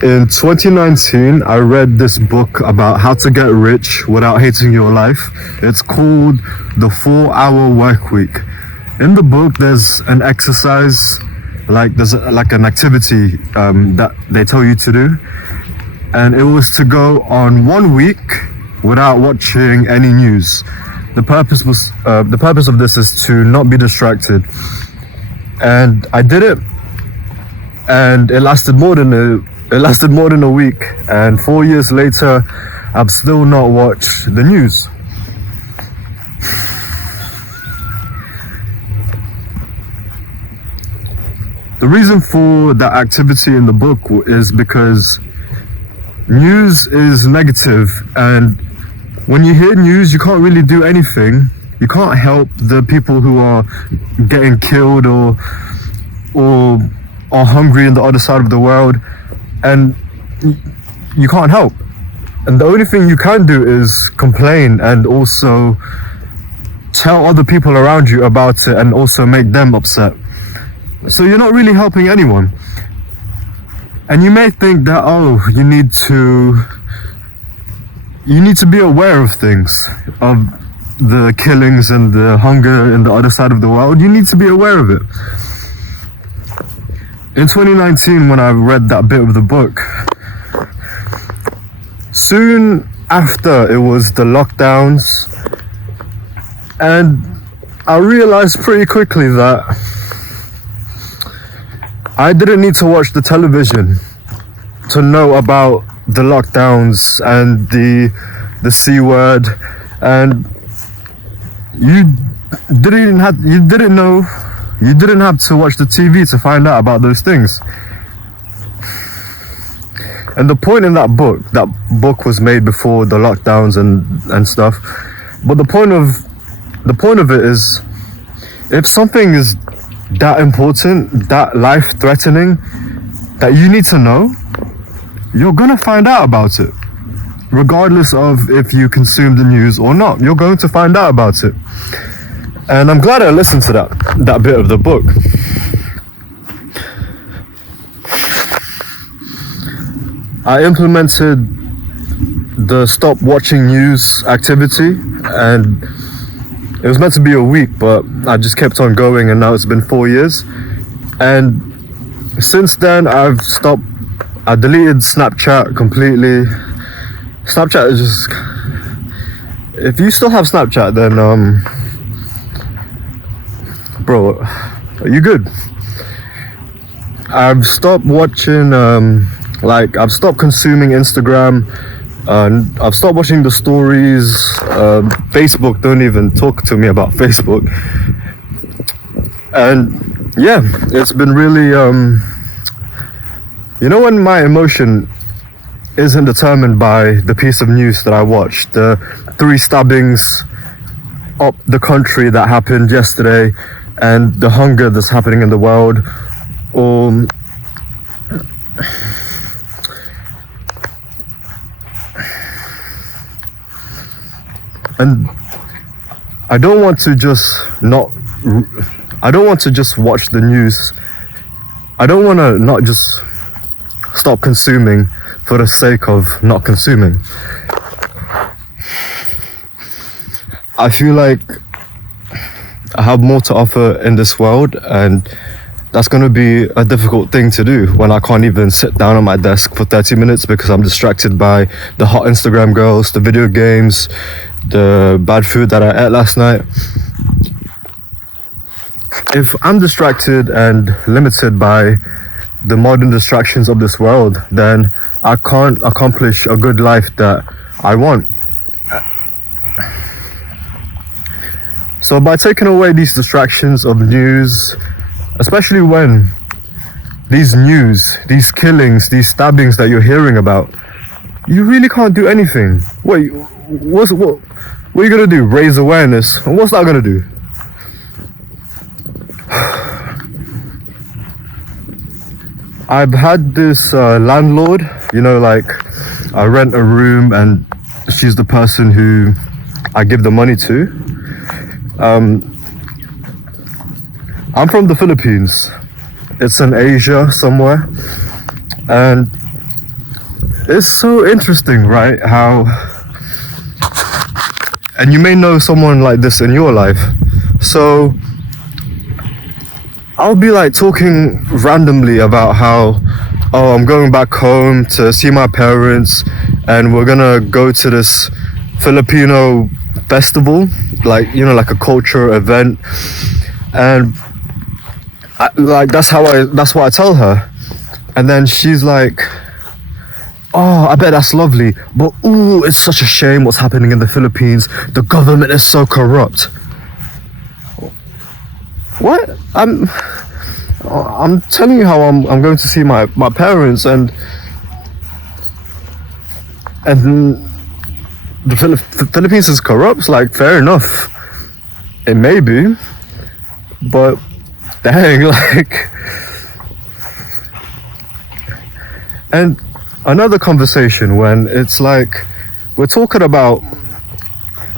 In 2019, I read this book about how to get rich without hating your life. It's called The 4-Hour Work Week. In the book, there's an exercise, there's an activity that they tell you to do. And it was to go on 1 week without watching any news. The purpose of this is to not be distracted. And I did it, and it lasted more than a week. And 4 years later, I've still not watched the news. The reason for that activity in the book is because news is negative, and when you hear news, you can't really do anything. You can't help the people who are getting killed or are hungry on the other side of the world, and you can't help. And the only thing you can do is complain and also tell other people around you about it and also make them upset. So you're not really helping anyone. And you may think that, you need to be aware of things, of the killings and the hunger in the other side of the world. You need to be aware of it. In 2019, when I read that bit of the book, soon after it was the lockdowns, and I realized pretty quickly that I didn't need to watch the television to know about the lockdowns and the C word, and you didn't have to watch the TV to find out about those things. And the point in that book was made before the lockdowns and stuff. But the point of it is, if something is that important, that life-threatening, that you need to know, you're gonna find out about it. Regardless of if you consume the news or not, you're going to find out about it. And I'm glad I listened to that bit of the book. I implemented the stop watching news activity, and it was meant to be a week, but I just kept on going, and now it's been 4 years. And since then, I deleted Snapchat completely. Snapchat is just... If you still have Snapchat, then, bro, are you good? I've stopped watching, I've stopped consuming Instagram. I've stopped watching the stories. Facebook, don't even talk to me about Facebook. And yeah, it's been really, when my emotion isn't determined by the piece of news that I watched, the 3 stabbings up the country that happened yesterday, and the hunger that's happening in the world, or and I don't want to just watch the news. I don't want to not just stop consuming for the sake of not consuming. I feel like I have more to offer in this world, and that's going to be a difficult thing to do when I can't even sit down on my desk for 30 minutes because I'm distracted by the hot Instagram girls, the video games, the bad food that I ate last night. If I'm distracted and limited by the modern distractions of this world, then I can't accomplish a good life that I want. So by taking away these distractions of news, especially when these killings, these stabbings that you're hearing about, you really can't do anything. What are you gonna do? Raise awareness? And what's that gonna do? I've had this landlord, I rent a room and she's the person who I give the money to. I'm from the Philippines. It's in Asia somewhere. And it's so interesting, right? How, and you may know someone like this in your life. So I'll be like talking randomly about how, oh, I'm going back home to see my parents and we're gonna go to this Filipino festival, like, you know, like a culture event. And that's what I tell her. And then she's like, oh, I bet that's lovely, but ooh, it's such a shame what's happening in the Philippines. The government is so corrupt. What? I'm telling you how I'm going to see my parents, and the Philippines is corrupt. Like, fair enough, it may be, but dang, like. And another conversation when it's like we're talking about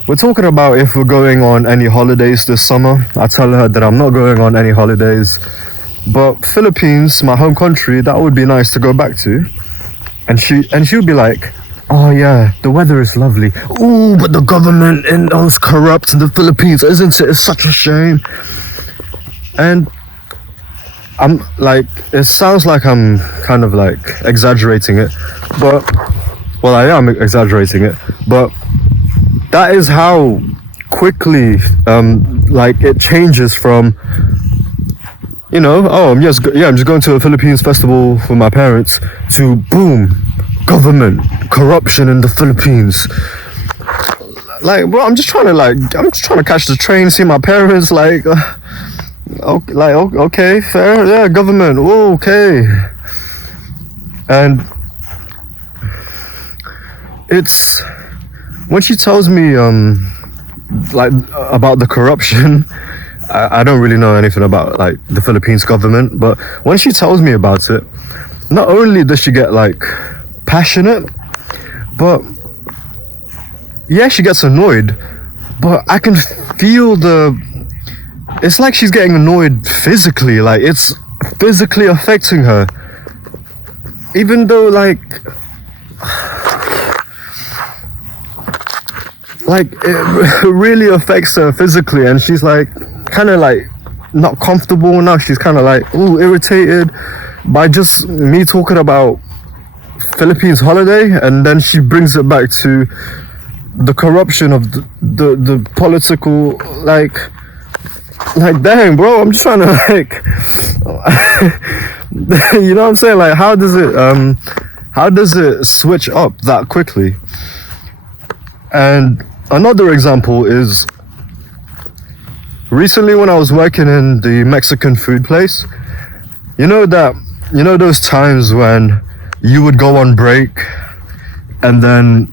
if we're going on any holidays this summer. I tell her that I'm not going on any holidays, but Philippines, my home country, that would be nice to go back to. And she'll be like, oh yeah, the weather is lovely. Ooh, but the government is corrupt in the Philippines, isn't it? It's such a shame. And I'm like, it sounds like I'm kind of like exaggerating it, but, well, I am exaggerating it, but that is how quickly, like, it changes from, you know, oh, I'm just going to a Philippines festival with my parents, to boom, government, corruption in the Philippines. Like, bro, I'm just trying to catch the train, see my parents, like, okay, fair, yeah, government, okay. And it's when she tells me like about the corruption, I don't really know anything about like the Philippines government, but when she tells me about it, not only does she get like passionate, but yeah, she gets annoyed, but I can feel it's like she's getting annoyed physically, like it's physically affecting her. Even though like it really affects her physically, and she's like kind of like not comfortable now. She's kind of like, ooh, irritated by just me talking about Philippines holiday, and then she brings it back to the corruption of the political, like dang, bro, I'm just trying to like you know what I'm saying, like how does it switch up that quickly? And another example is recently when I was working in the Mexican food place, you know those times when you would go on break and then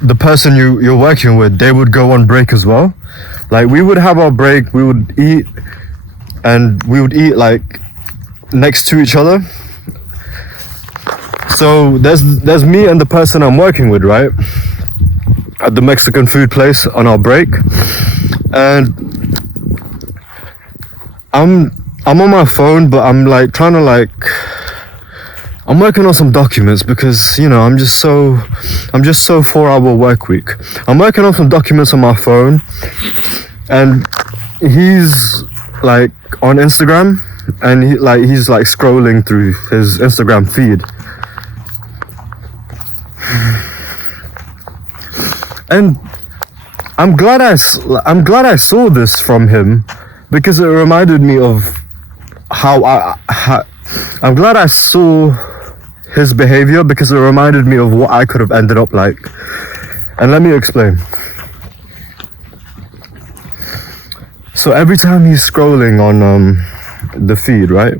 the person you're working with, they would go on break as well. Like, we would have our break, we would eat, and we would eat like next to each other. So there's me and the person I'm working with, right, at the Mexican food place on our break, and I'm on my phone, but I'm like trying to like, I'm working on some documents because, you know, I'm just so 4-hour work week. I'm working on some documents on my phone, and he's like on Instagram, and he's like scrolling through his Instagram feed. And I'm glad I saw this from him, because it reminded me of how I'm glad I saw his behavior, because it reminded me of what I could have ended up like. And let me explain. So every time he's scrolling on the feed, right?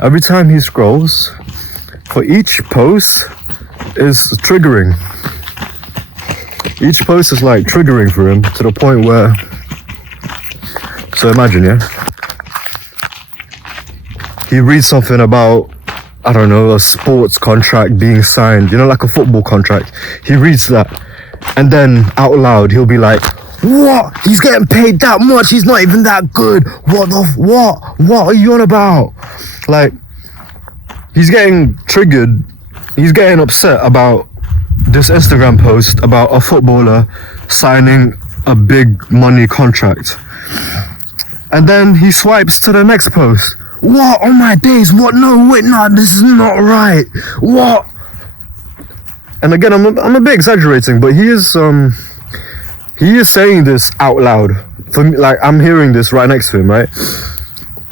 Every time he scrolls, for each post is triggering. Each post is like triggering for him to the point where, so imagine, yeah, he reads something about, I don't know, a sports contract being signed, you know, like a football contract. He reads that, and then out loud he'll be like, what? He's getting paid that much? He's not even that good. What are you on about? Like, he's getting triggered he's getting upset about this Instagram post about a footballer signing a big money contract. And then he swipes to the next post. What? Oh my days, what? No, wait, no, this is not right. What? And again, I'm a bit exaggerating, but he is saying this out loud. For me, like, I'm hearing this right next to him, right?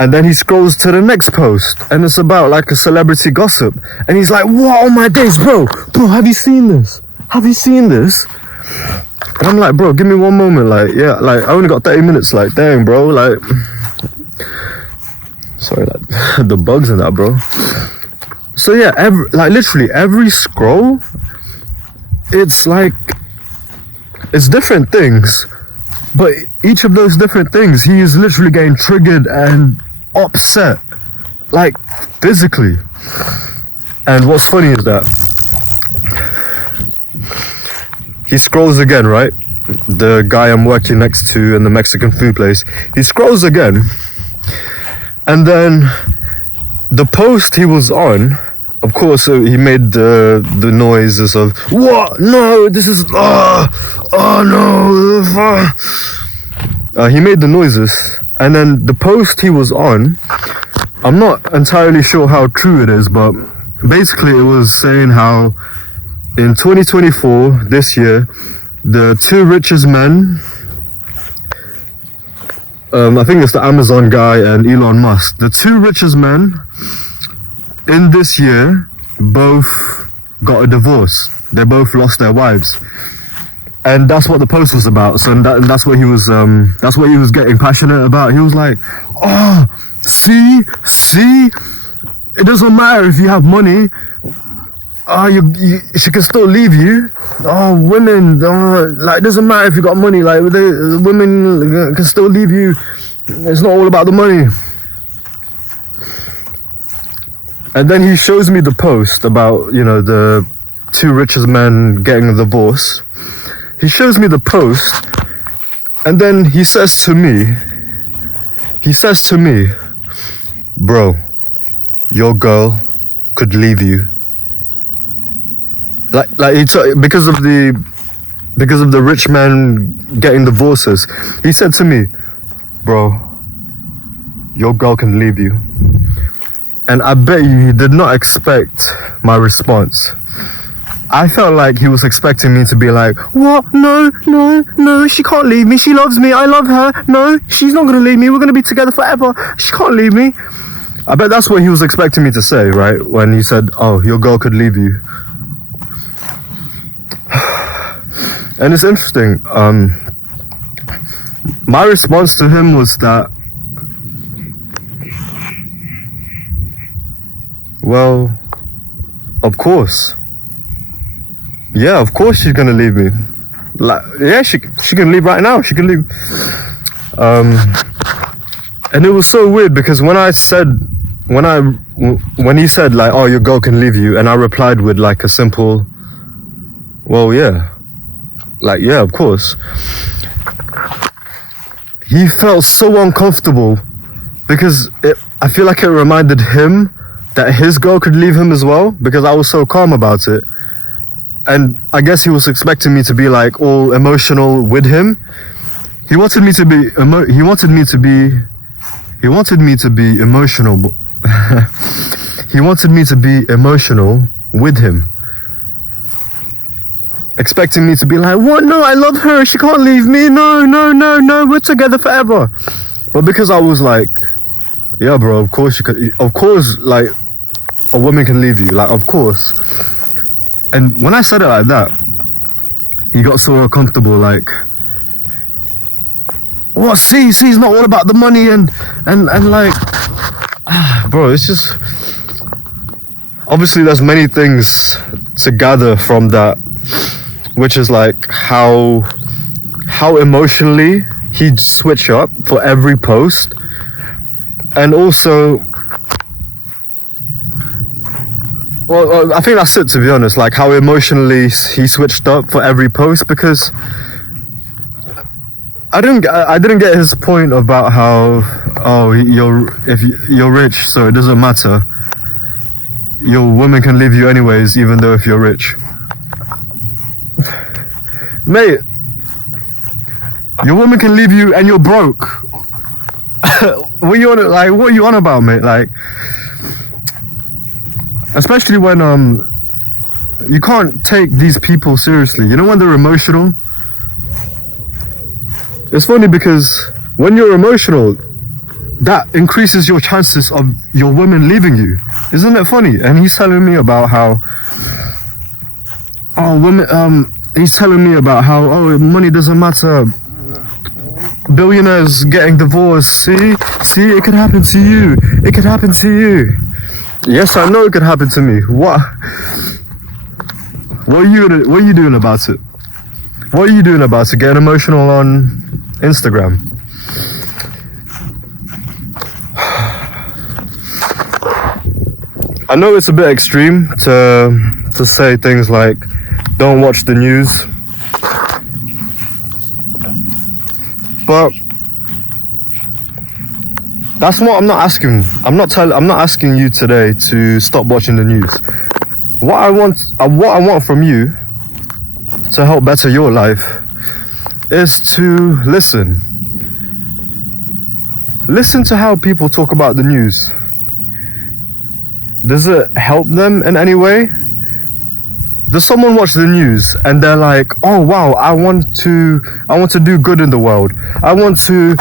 And then he scrolls to the next post, and it's about like a celebrity gossip. And he's like, what? Oh my days, bro, have you seen this? Have you seen this? And I'm like, bro, give me one moment. Like, yeah, like, I only got 30 minutes. Like, dang, bro, like, sorry, like, the bugs in that, bro. So yeah, literally every scroll, it's like, it's different things. But each of those different things, he is literally getting triggered and upset, like, physically. And what's funny is that he scrolls again, right? The guy I'm working next to in the Mexican food place, he scrolls again. And then the post he was on, of course, he made the noises of, what? No, this is, oh no. He made the noises. And then the post he was on, I'm not entirely sure how true it is, but basically it was saying how in 2024, this year, the two richest men, I think it's the Amazon guy and Elon Musk, the two richest men in this year both got a divorce. They both lost their wives. And that's what the post was about. So that's what he was getting passionate about. He was like, oh, see, it doesn't matter if you have money. She can still leave you. Oh, women, like, it doesn't matter if you got money. Like, women can still leave you. It's not all about the money. And then he shows me the post about, you know, the two richest men getting a divorce. He shows me the post, and then he says to me, bro, your girl could leave you. Like because of the rich men getting divorces, he said to me, bro, your girl can leave you. And I bet you he did not expect my response. I felt like he was expecting me to be like, what? No, she can't leave me. She loves me. I love her. No, she's not gonna leave me. We're gonna be together forever. She can't leave me. I bet that's what he was expecting me to say, right? When he said, oh, your girl could leave you. And it's interesting. My response to him was that, well, of course. Yeah, of course she's gonna leave me. Like, yeah, she can leave right now. She can leave. And it was so weird because when he said like, oh, your girl can leave you, and I replied with like a simple, well, yeah, like, yeah, of course. He felt so uncomfortable because I feel like it reminded him that his girl could leave him as well, because I was so calm about it. And I guess he was expecting me to be like all emotional with him. He wanted me to be emotional. He wanted me to be emotional with him. Expecting me to be like, what? No, I love her. She can't leave me. No, we're together forever. But because I was like, yeah, bro, of course you could. Of course, like, a woman can leave you. Like, of course. And when I said it like that, he got so uncomfortable, like, what, see, it's not all about the money and like, bro, it's just, obviously there's many things to gather from that, which is like how emotionally he'd switch up for every post, and also, well, I think that's it, to be honest, like how emotionally he switched up for every post, because I didn't get his point about how, oh, you're rich, so it doesn't matter. your woman can leave you anyways, even though if you're rich. Mate, your woman can leave you and you're broke. What are you on? Like, what are you on about, mate? Like, especially when you can't take these people seriously. You know, when they're emotional. It's funny because when you're emotional, that increases your chances of your woman leaving you. Isn't it funny? And he's telling me about how, he's telling me about how, money doesn't matter. Billionaires getting divorced. See, it could happen to you. It could happen to you. Yes, I know it could happen to me. What are you doing about it? What are you doing about it? Getting emotional on Instagram. I know it's a bit extreme to say things like, don't watch the news. But that's what I'm not asking. I'm not asking you today to stop watching the news. What I want from you to help better your life is to listen. Listen to how people talk about the news. Does it help them in any way? Does someone watch the news and they're like, oh wow, I want to do good in the world. I want to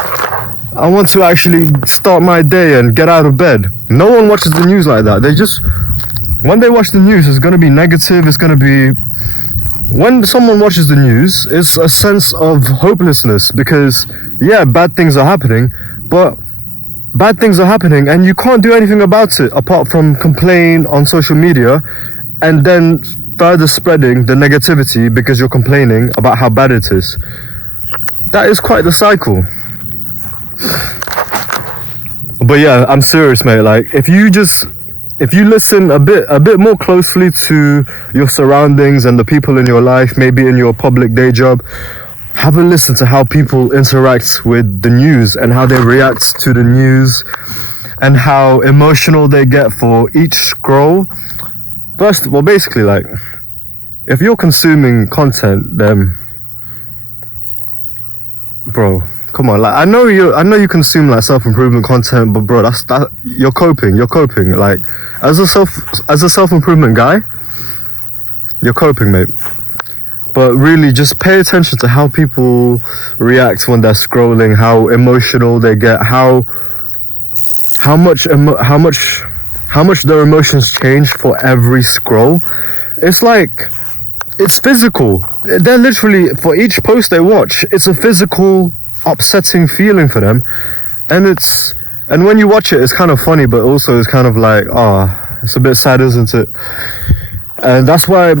actually start my day and get out of bed. No one watches the news like that. When they watch the news, it's gonna be negative. It's gonna be, when someone watches the news, it's a sense of hopelessness because yeah, bad things are happening, but bad things are happening and you can't do anything about it apart from complain on social media and then further spreading the negativity because you're complaining about how bad it is. That is quite the cycle. But yeah, I'm serious, mate. Like, if you listen a bit more closely to your surroundings and the people in your life, maybe in your public day job, have a listen to how people interact with the news and how they react to the news and how emotional they get for each scroll. First of all, basically, like, if you're consuming content, then, bro, come on. Like, I know you consume like self-improvement content, but bro, you're coping. Like, as a self-improvement guy, you're coping, mate. But really, just pay attention to how people react when they're scrolling, how emotional they get, how much their emotions change for every scroll. It's like, it's physical. They're literally, for each post they watch, it's a physical, upsetting feeling for them. And when you watch it, it's kind of funny, but also it's kind of like, it's a bit sad, isn't it? And that's why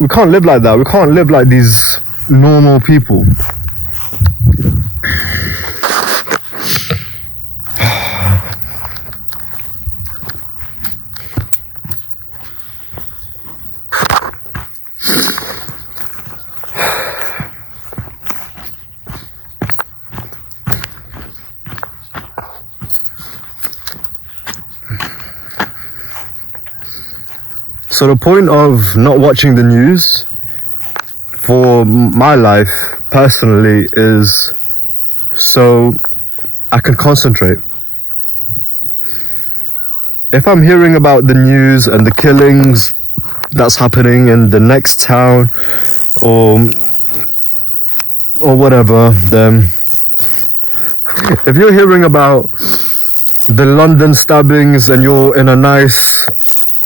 we can't live like that. We can't live like these normal people. So the point of not watching the news for my life personally is so I can concentrate. If I'm hearing about the news and the killings that's happening in the next town or whatever, then if you're hearing about the London stabbings and you're in a nice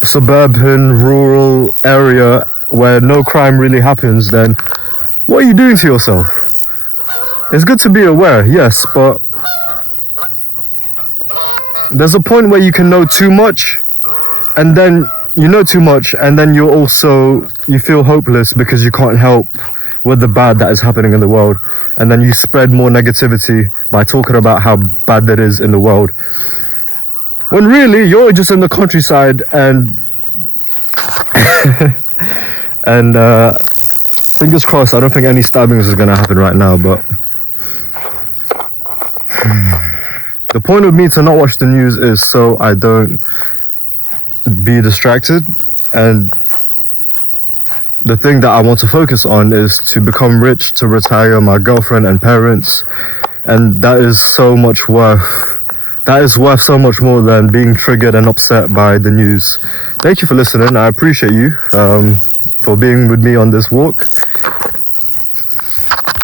suburban, rural area where no crime really happens, then what are you doing to yourself? It's good to be aware, yes, but there's a point where you can know too much, and then you know too much, and then you feel hopeless because you can't help with the bad that is happening in the world, and then you spread more negativity by talking about how bad that is in the world. When really, you're just in the countryside and fingers crossed, I don't think any stabbings is going to happen right now, but the point of me to not watch the news is so I don't be distracted, and the thing that I want to focus on is to become rich, to retire my girlfriend and parents, and that is worth so much more than being triggered and upset by the news. Thank you for listening. I appreciate you for being with me on this walk.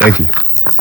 Thank you.